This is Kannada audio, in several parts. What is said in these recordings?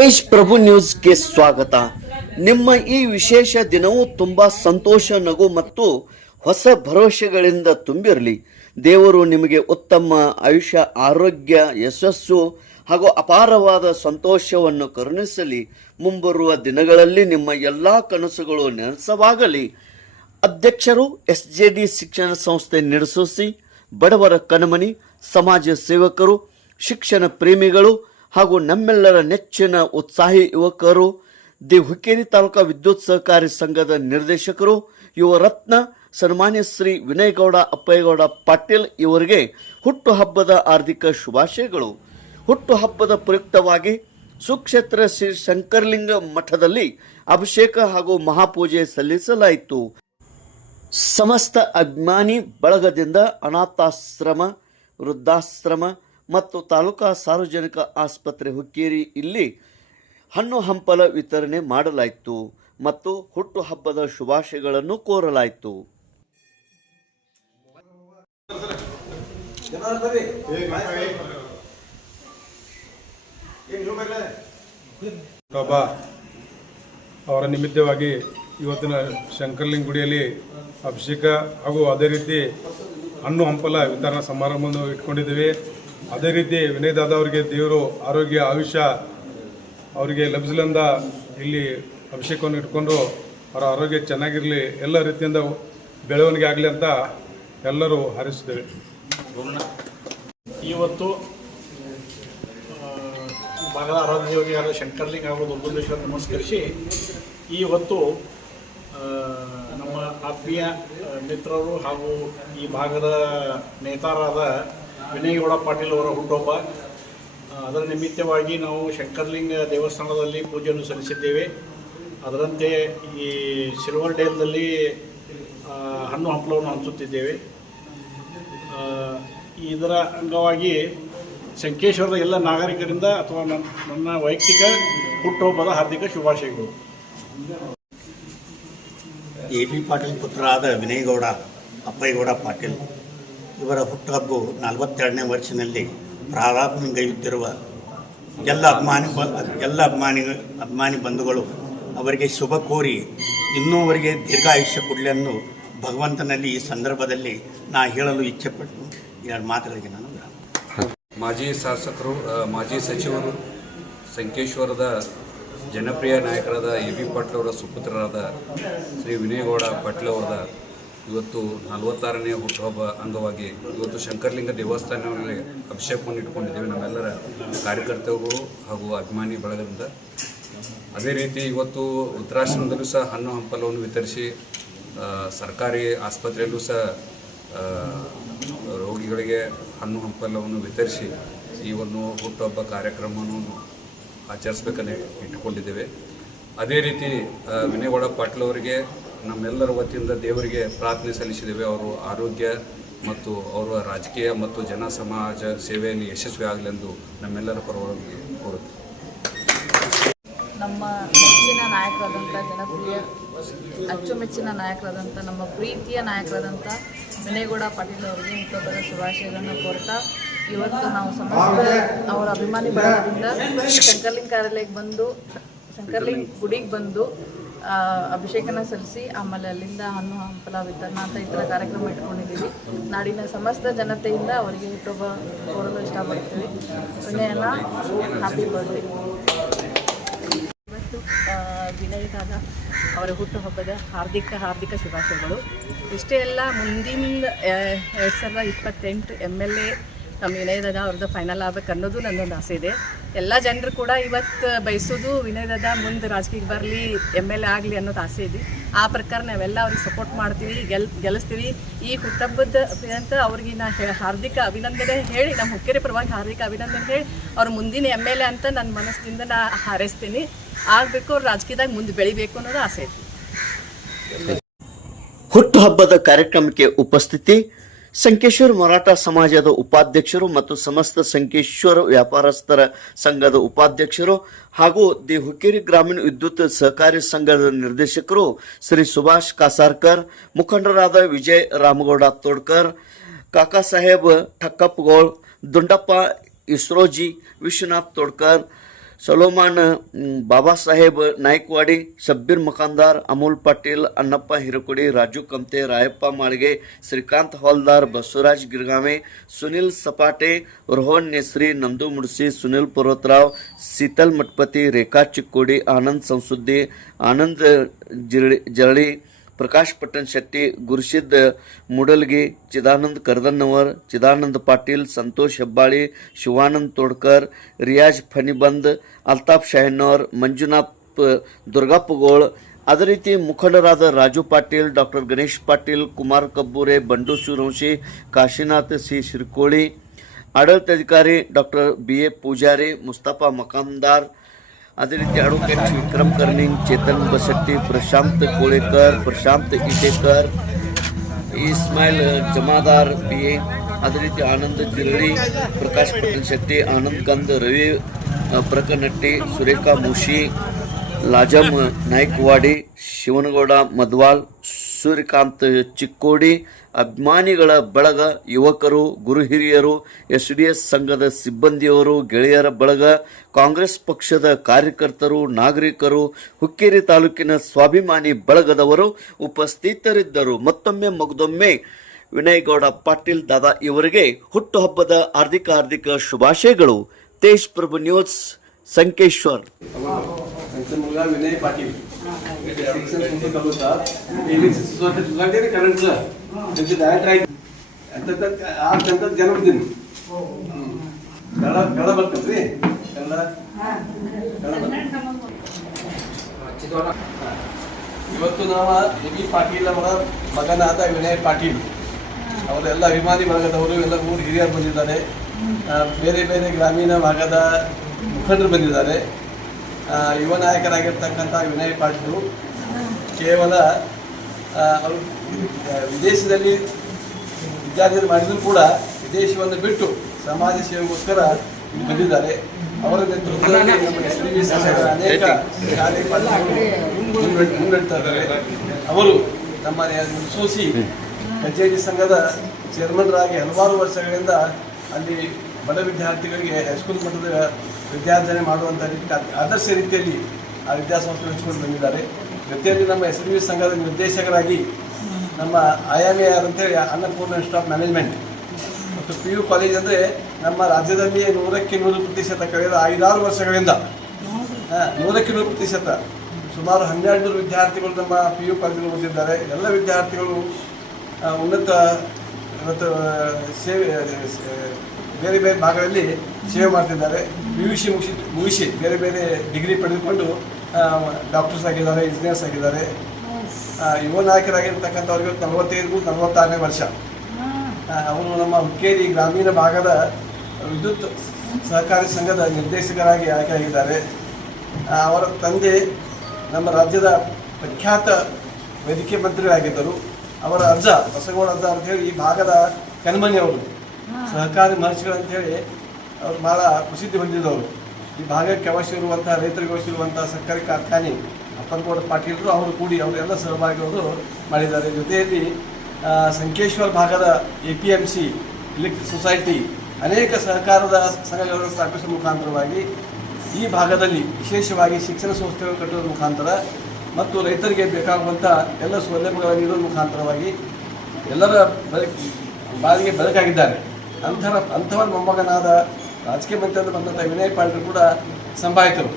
ತೇಜ್ ಪ್ರಭು ನ್ಯೂಸ್ಗೆ ಸ್ವಾಗತ. ನಿಮ್ಮ ಈ ವಿಶೇಷ ದಿನವು ತುಂಬಾ ಸಂತೋಷ, ನಗು ಮತ್ತು ಹೊಸ ಭರವಸೆಗಳಿಂದ ತುಂಬಿರಲಿ. ದೇವರು ನಿಮಗೆ ಉತ್ತಮ ಆಯುಷ್ಯ, ಆರೋಗ್ಯ, ಯಶಸ್ಸು ಹಾಗೂ ಅಪಾರವಾದ ಸಂತೋಷವನ್ನು ಕರುಣಿಸಲಿ. ಮುಂಬರುವ ದಿನಗಳಲ್ಲಿ ನಿಮ್ಮ ಎಲ್ಲಾ ಕನಸುಗಳು ನನಸವಾಗಲಿ. ಅಧ್ಯಕ್ಷರು SJD ಶಿಕ್ಷಣ ಸಂಸ್ಥೆ ನಿಡಸೋಸಿ, ಬಡವರ ಕನಮನಿ, ಸಮಾಜ ಸೇವಕರು, ಶಿಕ್ಷಣ ಪ್ರೇಮಿಗಳು ಹಾಗೂ ನಮ್ಮೆಲ್ಲರ ನೆಚ್ಚಿನ ಉತ್ಸಾಹಿ ಯುವಕರು, ದಿ ಹುಕ್ಕೇರಿ ತಾಲೂಕಾ ವಿದ್ಯುತ್ ಸಹಕಾರಿ ಸಂಘದ ನಿರ್ದೇಶಕರು, ಯುವ ರತ್ನ ಸನ್ಮಾನ್ಯ ಶ್ರೀ ವಿನಯಗೌಡ ಅಪ್ಪಯ್ಯಗೌಡ ಪಾಟೀಲ್ ಇವರಿಗೆ ಹುಟ್ಟುಹಬ್ಬದ ಹಾರ್ದಿಕ ಶುಭಾಶಯಗಳು. ಹುಟ್ಟುಹಬ್ಬದ ಪ್ರಯುಕ್ತವಾಗಿ ಸುಕ್ಷೇತ್ರ ಶ್ರೀ ಶಂಕರಲಿಂಗ ಮಠದಲ್ಲಿ ಅಭಿಷೇಕ ಹಾಗೂ ಮಹಾಪೂಜೆ ಸಲ್ಲಿಸಲಾಯಿತು. ಸಮಸ್ತ ಅಭಿಮಾನಿ ಬಳಗದಿಂದ ಅನಾಥಾಶ್ರಮ, ವೃದ್ಧಾಶ್ರಮ ಮತ್ತು ತಾಲೂಕಾ ಸಾರ್ವಜನಿಕ ಆಸ್ಪತ್ರೆ ಹುಕ್ಕೇರಿ ಇಲ್ಲಿ ಹಣ್ಣು ಹಂಪಲ ವಿತರಣೆ ಮಾಡಲಾಯಿತು ಮತ್ತು ಹುಟ್ಟುಹಬ್ಬದ ಶುಭಾಶಯಗಳನ್ನು ಕೋರಲಾಯಿತು. ಅವರ ನಿಮಿತ್ತವಾಗಿ ಇವತ್ತಿನ ಶಂಕರಲಿಂಗ ಗುಡಿಯಲ್ಲಿ ಅಭಿಷೇಕ ಹಾಗೂ ಅದೇ ರೀತಿ ಹಣ್ಣು ಹಂಪಲ ವಿತರಣಾ ಸಮಾರಂಭವನ್ನು ಇಟ್ಕೊಂಡಿದ್ದೀವಿ. ಅದೇ ರೀತಿ ವಿನಯ್ ದಾದಾ ಅವರಿಗೆ ದೇವರು ಆರೋಗ್ಯ, ಆಯುಷ್ಯ ಅವರಿಗೆ ಲಭಿಸಲಿಂದ ಇಲ್ಲಿ ಅಭಿಷೇಕವನ್ನು ಇಟ್ಕೊಂಡು ಅವರ ಆರೋಗ್ಯ ಚೆನ್ನಾಗಿರಲಿ, ಎಲ್ಲ ರೀತಿಯಿಂದ ಬೆಳವಣಿಗೆ ಆಗಲಿ ಅಂತ ಎಲ್ಲರೂ ಹಾರೈಸಿದ್ದೇವೆ. ಇವತ್ತು ಭಾಗದ ಆರಾಧ್ಯಯೋಗಿಯಾದ ಶಂಕರಲಿಂಗ ಹಾಗೂ ದುರ್ಗುಂದೇಶ್ವರ ನಮಸ್ಕರಿಸಿ ಈ ಹೊತ್ತು ನಮ್ಮ ಆತ್ಮೀಯ ಮಿತ್ರರು ಹಾಗೂ ಈ ಭಾಗದ ನೇತಾರಾದ ವಿನಯಗೌಡ ಪಾಟೀಲ್ ಅವರ ಹುಟ್ಟುಹಬ್ಬ. ಅದರ ನಿಮಿತ್ತವಾಗಿ ನಾವು ಶಂಕರಲಿಂಗ ದೇವಸ್ಥಾನದಲ್ಲಿ ಪೂಜೆಯನ್ನು ಸಲ್ಲಿಸಿದ್ದೇವೆ. ಅದರಂತೆ ಈ ಸಿಲ್ವರ್ ಡೇಲ್ದಲ್ಲಿ ಹಣ್ಣು ಹಂಪಲವನ್ನು ಹಂಚುತ್ತಿದ್ದೇವೆ. ಇದರ ಅಂಗವಾಗಿ ಸಂಕೇಶ್ವರದ ಎಲ್ಲ ನಾಗರಿಕರಿಂದ ಅಥವಾ ನನ್ನ ವೈಯಕ್ತಿಕ ಹುಟ್ಟುಹಬ್ಬದ ಹಾರ್ದಿಕ ಶುಭಾಶಯಗಳು. AB ಪಾಟೀಲ್ ಪುತ್ರರಾದ ವಿನಯಗೌಡ ಅಪ್ಪಯ್ಯಗೌಡ ಪಾಟೀಲ್ ಇವರ ಹುಟ್ಟುಹಬ್ಬ 42ನೇ ವರ್ಷದಲ್ಲಿ ಪ್ರಾರಂಭಗೈಯುತ್ತಿರುವ ಎಲ್ಲ ಅಭಿಮಾನಿ ಬಂಧುಗಳು ಅವರಿಗೆ ಶುಭ ಕೋರಿ ಇನ್ನೂ ಅವರಿಗೆ ದೀರ್ಘಾಯುಷ್ಯ ಕೊಡಲಿ ಎಂದು ಭಗವಂತನಲ್ಲಿ ಈ ಸಂದರ್ಭದಲ್ಲಿ ನಾ ಹೇಳಲು ಇಚ್ಛೆಪಟ್ಟು ಎರಡು ಮಾತುಗಳಿಗೆ ನಾನು ಮಾಜಿ ಶಾಸಕರು, ಮಾಜಿ ಸಚಿವರು, ಸಂಕೇಶ್ವರದ ಜನಪ್ರಿಯ ನಾಯಕರಾದ AB ಪಾಟೀಲ್ ಅವರ ಸುಪುತ್ರರಾದ ಶ್ರೀ ವಿನಯಗೌಡ ಪಾಟೀಲ್ ಅವರ ಇವತ್ತು 46ನೇ ಹುಟ್ಟುಹಬ್ಬ ಅಂಗವಾಗಿ ಇವತ್ತು ಶಂಕರಲಿಂಗ ದೇವಸ್ಥಾನದಲ್ಲಿ ಅಭಿಷೇಕವನ್ನು ಇಟ್ಕೊಂಡಿದ್ದೇವೆ ನಮ್ಮೆಲ್ಲರ ಕಾರ್ಯಕರ್ತರುಗಳು ಹಾಗೂ ಅಭಿಮಾನಿ ಬಳಗದಿಂದ. ಅದೇ ರೀತಿ ಇವತ್ತು ವೃದ್ಧಾಶ್ರಮದಲ್ಲೂ ಸಹ ಹಣ್ಣು ಹಂಪಲವನ್ನು ವಿತರಿಸಿ, ಸರ್ಕಾರಿ ಆಸ್ಪತ್ರೆಯಲ್ಲೂ ಸಹ ರೋಗಿಗಳಿಗೆ ಹಣ್ಣು ಹಂಪಲವನ್ನು ವಿತರಿಸಿ ಈ ಒಂದು ಹುಟ್ಟುಹಬ್ಬ ಕಾರ್ಯಕ್ರಮವನ್ನು ಆಚರಿಸಬೇಕಂತ ಇಟ್ಟುಕೊಂಡಿದ್ದೇವೆ. ಅದೇ ರೀತಿ ವಿನಯಗೌಡ ಪಾಟೀಲ್ ಅವರಿಗೆ ನಮ್ಮೆಲ್ಲರ ವತಿಯಿಂದ ದೇವರಿಗೆ ಪ್ರಾರ್ಥನೆ ಸಲ್ಲಿಸಿದ್ದೇವೆ. ಅವರು ಆರೋಗ್ಯ ಮತ್ತು ಅವರ ರಾಜಕೀಯ ಮತ್ತು ಜನ ಸಮಾಜ ಸೇವೆಯಲ್ಲಿ ಯಶಸ್ವಿ ಆಗಲೆಂದು ನಮ್ಮೆಲ್ಲರ ಪರವಾಗಿ ಕೋರುತ್ತೇವೆ. ನಮ್ಮ ಮೆಚ್ಚಿನ ನಾಯಕರಾದಂಥ, ಜನಪ್ರಿಯ ಅಚ್ಚುಮೆಚ್ಚಿನ ನಾಯಕರಾದಂಥ, ನಮ್ಮ ಪ್ರೀತಿಯ ನಾಯಕರಾದಂಥ ವಿನಯಗೌಡ ಪಾಟೀಲ್ ಅವರಿಗೆ ಹುಟ್ಟುಹಬ್ಬದ ಶುಭಾಶಯಗಳನ್ನು ಕೋರ್ತಾ, ಇವತ್ತು ನಾವು ಸಮಸ್ತ ಅವರ ಅಭಿಮಾನಿ ಬಳಗದಿಂದ ಶಂಕರಲಿಂಗ ಕಾರ್ಯಾಲಯಕ್ಕೆ ಬಂದು, ಶಂಕರಲಿಂಗ ಗುಡಿಗೆ ಬಂದು ಅಭಿಷೇಕನ ಸಲ್ಲಿಸಿ ಆಮೇಲೆ ಅಲ್ಲಿಂದ ಹಣ್ಣು ಹಂಪಲ ವಿತರಣಾ ಅಂತ ಇತರ ಕಾರ್ಯಕ್ರಮ ಇಟ್ಕೊಂಡಿದ್ದೀವಿ. ನಾಡಿನ ಸಮಸ್ತ ಜನತೆಯಿಂದ ಅವರಿಗೆ ಹುಟ್ಟುಹಬ್ಬ ಕೋರಲು ಇಷ್ಟಪಡ್ತೀವಿ. ವಿನಯನ ಹ್ಯಾಪಿ ಬರ್ತ್ಡೇ. ಇವತ್ತು ವಿನಯ್ ದಾದಾ ಅವರ ಹುಟ್ಟುಹಬ್ಬದ ಹಾರ್ದಿಕ ಶುಭಾಶಯಗಳು. ಇಷ್ಟೇ ಎಲ್ಲ ಮುಂದಿನ 2028 MLA ನಮ್ಮ ವಿನಯ್ ದಾದಾ ಅವ್ರದ್ದು ಫೈನಲ್ ಆಗ್ಬೇಕು ಅನ್ನೋದು ನನ್ನೊಂದು ಆಸೆ ಇದೆ. ಎಲ್ಲ ಜನರು ಕೂಡ ಇವತ್ತು ಬಯಸೋದು ವಿನಯ್ ದಾದಾ ಮುಂದೆ ರಾಜಕೀಯಕ್ಕೆ ಬರಲಿ, MLA ಆಗಲಿ ಅನ್ನೋದು ಆಸೆ ಇದೆ. ಆ ಪ್ರಕಾರ ನಾವೆಲ್ಲ ಅವ್ರಿಗೆ ಸಪೋರ್ಟ್ ಮಾಡ್ತೀವಿ, ಗೆಲ್ಲಿಸ್ತೀವಿ. ಈ ಹುಟ್ಟುಹಬ್ಬದ ಅಂತ ಅವ್ರಿಗೆ ನಾ ಹಾರ್ದಿಕ ಅಭಿನಂದನೆ ಹೇಳಿ, ನಮ್ಮ ಹುಕ್ಕೇರಿ ಪರವಾಗಿ ಹಾರ್ದಿಕ ಅಭಿನಂದನೆ ಹೇಳಿ ಅವ್ರ ಮುಂದಿನ MLA ಅಂತ ನನ್ನ ಮನಸ್ಸಿನಿಂದ ನಾ ಹಾರೈಸ್ತೀನಿ. ಆಗಬೇಕು, ಅವ್ರು ರಾಜಕೀಯದಾಗ ಮುಂದೆ ಬೆಳಿಬೇಕು ಅನ್ನೋದು ಆಸೆ ಐತಿ. ಹುಟ್ಟುಹಬ್ಬದ ಕಾರ್ಯಕ್ರಮಕ್ಕೆ ಉಪಸ್ಥಿತಿ ಸಂಕೇಶ್ವರ ಮರಾಠ ಸಮಾಜದ ಉಪಾಧ್ಯಕ್ಷರು ಮತ್ತು ಸಮಸ್ತ ಸಂಕೇಶ್ವರ ವ್ಯಾಪಾರಸ್ಥರ ಸಂಘದ ಉಪಾಧ್ಯಕ್ಷರು ಹಾಗೂ ದಿ ಹುಕ್ಕೇರಿ ಗ್ರಾಮೀಣ ವಿದ್ಯುತ್ ಸಹಕಾರಿ ಸಂಘದ ನಿರ್ದೇಶಕರು ಶ್ರೀ ಸುಭಾಷ್ ಕಾಸಾರ್ಕರ್, ಮುಖಂಡರಾದ ವಿಜಯ್ ರಾಮಗೌಡ ತೋಡ್ಕರ್, ಕಾಕಾ ಸಾಹೇಬ್ ಠಕ್ಕಪ್ಪಗೋಳ್, ದುಂಡಪ್ಪ ಇಸ್ರೋಜಿ, ವಿಶ್ವನಾಥ್ ತೋಡ್ಕರ್, सलोमान बाबासाहेब नायकवाडी, शब्बीर मकानदार, अमोल पाटील, अण्णप्पा हिरकोडी, राजू कमते, रायप्पा माळगे, श्रीकांत हवालदार, बसवराज गिरगामे, सुनील सपाटे, रोहन नेसरी, नंदू मुडसी, सुनील पर्वतराव, शीतल मठपती, रेखा चिक्कोडी, आनंद संसुद्दी, आनंद जरळी, प्रकाश पट्टण शेट्टी, गुरशीद मुडलगी, चिदानंद करदन्नवर, चिदानंद पाटील, संतोष हेब्बाळी, शिवानंद तोडकर, रियाज फणिबंद, ಅಲ್ತಾಫ್ ಶಹನ್ನೋರ್, ಮಂಜುನಾಥ್ ದುರ್ಗಾಪುಗೋಳ್, ಅದೇ ರೀತಿ ಮುಖಂಡರಾದ ರಾಜು ಪಾಟೀಲ್, ಡಾಕ್ಟರ್ ಗಣೇಶ್ ಪಾಟೀಲ್, ಕುಮಾರ್ ಕಬ್ಬೂರೆ, ಬಂಡು ಸೂರ್ಯವಂಶಿ, ಕಾಶಿನಾಥ್ ಸಿ ಶಿರ್ಕೋಳಿ, ಆಡಳಿತಾಧಿಕಾರಿ ಡಾಕ್ಟರ್ BA ಪೂಜಾರಿ, ಮುಸ್ತಫಾ ಮಕಾಂದಾರ್, ಅದೇ ರೀತಿ advocate Vikram Kernighan, Chetan ಬಸಟ್ಟಿ, Prashant Kolekar, Prashant ಇಟೇಕರ್, Ismail Jamadar BA, ಅದೇ ರೀತಿ ಆನಂದ್ ಜಿರಳಿ, ಪ್ರಕಾಶ್ ಪಟೇಲ್ ಶೆಟ್ಟಿ, ಆನಂದ್ ಗಂದ್, ರವಿ ಪ್ರಕನಟ್ಟಿ, ಸುರೇಖಾ ಮುಷಿ, ಲಾಜಮ್ ನಾಯ್ಕವಾಡಿ, ಶಿವನಗೌಡ ಮದ್ವಾಲ್, ಸೂರ್ಯಕಾಂತ್ ಚಿಕ್ಕೋಡಿ, ಅಭಿಮಾನಿಗಳ ಬಳಗ, ಯುವಕರು, ಗುರು ಹಿರಿಯರು, SDS ಸಂಘದ ಸಿಬ್ಬಂದಿಯವರು, ಗೆಳೆಯರ ಬಳಗ, ಕಾಂಗ್ರೆಸ್ ಪಕ್ಷದ ಕಾರ್ಯಕರ್ತರು, ನಾಗರಿಕರು, ಹುಕ್ಕೇರಿ ತಾಲೂಕಿನ ಸ್ವಾಭಿಮಾನಿ ಬಳಗದವರು ಉಪಸ್ಥಿತರಿದ್ದರು. ಮತ್ತೊಮ್ಮೆ ಮಗದೊಮ್ಮೆ ವಿನಯಗೌಡ ಪಾಟೀಲ್ ದಾದಾ ಇವರಿಗೆ ಹುಟ್ಟುಹಬ್ಬದ ಹಾರ್ದಿಕ ಶುಭಾಶಯಗಳು. तेज प्रभू न्यूज संकेश्वर. त्यांचा मुलगा विनय पाटील शिक्षण संस्था चालवतात. सोसायटी करंटचं त्यांचे डायरेक्ट आहे. आज त्यांचा जन्मदिन कळा बघतात रे ಇವತ್ತು ನಾವು ಎಬಿ ಪಾಟೀಲ್ ಅವರ ಮಗನಾದ ವಿನಯ್ ಪಾಟೀಲ್ ಅವರೆಲ್ಲ ಅಭಿಮಾನಿ ವರ್ಗದವರು ಎಲ್ಲ ಊರು ಹಿರಿಯರು ಬಂದಿದ್ದಾರೆ. ಬೇರೆ ಬೇರೆ ಗ್ರಾಮೀಣ ಭಾಗದ ಮುಖಂಡರು ಬಂದಿದ್ದಾರೆ. ಯುವ ನಾಯಕರಾಗಿರ್ತಕ್ಕಂಥ ವಿನಯ್ ಪಾಟೀಲ್ ಕೇವಲ ಅವರು ವಿದೇಶದಲ್ಲಿ ವಿದ್ಯಾರ್ಥಿ ಮಾಡಿದರೂ ಕೂಡ ವಿದೇಶವನ್ನು ಬಿಟ್ಟು ಸಮಾಜ ಸೇವೆಗೋಸ್ಕರ ಬಂದಿದ್ದಾರೆ. ಅವರ ನೇತೃತ್ವದಲ್ಲಿ ನಮ್ಮ SDV ಸಂಘದ ಅನೇಕ ಕಾರ್ಯಕರ್ತರು ಮುನ್ನಡೆತಾ ಇದ್ದಾರೆ. ಅವರು ನಮ್ಮ ಸೋಸಿ ಪಂಚಾಯತಿ ಸಂಘದ ಚೇರ್ಮನ್ರಾಗಿ ಹಲವಾರು ವರ್ಷಗಳಿಂದ ಅಲ್ಲಿ ಬಡ ವಿದ್ಯಾರ್ಥಿಗಳಿಗೆ ಹೈಸ್ಕೂಲ್ ಮಟ್ಟದ ವಿದ್ಯಾರ್ಜನೆ ಮಾಡುವಂಥ ಆದರ್ಶ ರೀತಿಯಲ್ಲಿ ಆ ವಿದ್ಯಾಸಂಸ್ಥೆ ಹಂಚಿಕೊಂಡು ಬಂದಿದ್ದಾರೆ. ಜೊತೆಯಲ್ಲಿ ನಮ್ಮ SDV ಸಂಘದ ನಿರ್ದೇಶಕರಾಗಿ ನಮ್ಮ IMAR ಅಂತೇಳಿ ಅನ್ನಪೂರ್ಣ ಇನ್ಸ್ಟಿಟ್ಯೂಟ್ ಆಫ್ ಮ್ಯಾನೇಜ್ಮೆಂಟ್ ಮತ್ತು PU ಕಾಲೇಜ್ ಅಂದರೆ ನಮ್ಮ ರಾಜ್ಯದಲ್ಲಿ 100ಕ್ಕೆ 100% ಕಳೆದ 5-6 ವರ್ಷಗಳಿಂದ 100ಕ್ಕೆ 100% ಸುಮಾರು 1200 ವಿದ್ಯಾರ್ಥಿಗಳು ನಮ್ಮ PU ಕಾಲೇಜಲ್ಲಿ ಓದಿದ್ದಾರೆ. ಎಲ್ಲ ವಿದ್ಯಾರ್ಥಿಗಳು ಉನ್ನತ ಮತ್ತು ಸೇವೆ ಬೇರೆ ಬೇರೆ ಭಾಗದಲ್ಲಿ ಸೇವೆ ಮಾಡ್ತಿದ್ದಾರೆ. ಮುಗಿಸಿ ಬೇರೆ ಬೇರೆ ಡಿಗ್ರಿ ಪಡೆದುಕೊಂಡು ಡಾಕ್ಟರ್ಸ್ ಆಗಿದ್ದಾರೆ, ಇಂಜಿನಿಯರ್ಸ್ ಆಗಿದ್ದಾರೆ. ಯುವ ನಾಯಕರಾಗಿರ್ತಕ್ಕಂಥವ್ರಿಗೆ 45-46ನೇ ವರ್ಷ. ಅವರು ನಮ್ಮ ಹುಕ್ಕೇರಿ ಗ್ರಾಮೀಣ ಭಾಗದ ವಿದ್ಯುತ್ ಸಹಕಾರಿ ಸಂಘದ ನಿರ್ದೇಶಕರಾಗಿ ಆಯ್ಕೆಯಾಗಿದ್ದಾರೆ. ಅವರ ತಂದೆ ನಮ್ಮ ರಾಜ್ಯದ ಪ್ರಖ್ಯಾತ ವೇದಿಕೆ ಮಂತ್ರಿಗಳಾಗಿದ್ದರು. ಅವರ ಅಜ್ಜ ಬಸಗೌಡ ಅಜ್ಜ ಅಂತೇಳಿ ಈ ಭಾಗದ ಕಣ್ಮನಿಯವರು, ಸಹಕಾರಿ ಮಹರ್ಷಿಗಳು ಅಂತೇಳಿ ಅವರು ಭಾಳ ಪ್ರಸಿದ್ಧಿ ಹೊಂದಿದವರು. ಈ ಭಾಗಕ್ಕೆ ಅವಶ್ಯವಿರುವಂಥ ರೈತರಿಗೆ ಅವಶ್ಯವಿರುವಂಥ ಸಕ್ಕರೆ ಕಾರ್ಖಾನೆ ಅಪ್ಪನಗೌಡ ಪಾಟೀಲರು ಅವರು ಕೂಡಿ ಅವರೆಲ್ಲ ಸಹಭಾಗಿಗಳು ಮಾಡಿದ್ದಾರೆ. ಜೊತೆಯಲ್ಲಿ ಸಂಕೇಶ್ವರ ಭಾಗದ APMC ಎಲೆಕ್ಟ್ರಿಕ್ ಸೊಸೈಟಿ ಅನೇಕ ಸಹಕಾರದ ಸಂಘಗಳನ್ನು ಸ್ಥಾಪಿಸುವ ಮುಖಾಂತರವಾಗಿ ಈ ಭಾಗದಲ್ಲಿ ವಿಶೇಷವಾಗಿ ಶಿಕ್ಷಣ ಸಂಸ್ಥೆಗಳನ್ನು ಕಟ್ಟುವ ಮುಖಾಂತರ ಮತ್ತು ರೈತರಿಗೆ ಬೇಕಾಗುವಂಥ ಎಲ್ಲ ಸೌಲಭ್ಯಗಳನ್ನು ನೀಡುವ ಮುಖಾಂತರವಾಗಿ ಎಲ್ಲರ ಬಾಳಿಗೆ ಬೆಳಕಾಗಿದ್ದಾರೆ. ಅಂಥವರ ಮೊಮ್ಮಗನಾದ ರಾಜಕೀಯ ಮಂತ್ರಿ ಬಂದಂಥ ವಿನಯ್ ಪಾಟೀಲ್ ಕೂಡ ಸಂಭಾವಿತರು.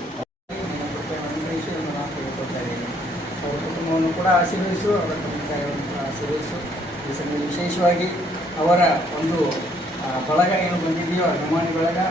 ಕುಟುಂಬವನ್ನು ಕೂಡ ಆಶೀರ್ವದಿಸು, ಅವರ ತಂದೆ ಕೂಡ ಆಶೀರ್ವದಿಸು. ಈ ಸಮಯ ವಿಶೇಷವಾಗಿ ಅವರ ಒಂದು ಬಳಗ ಏನು ಬಂದಿದೆಯೋ ಅಭಿಮಾನಿ ಬಳಗ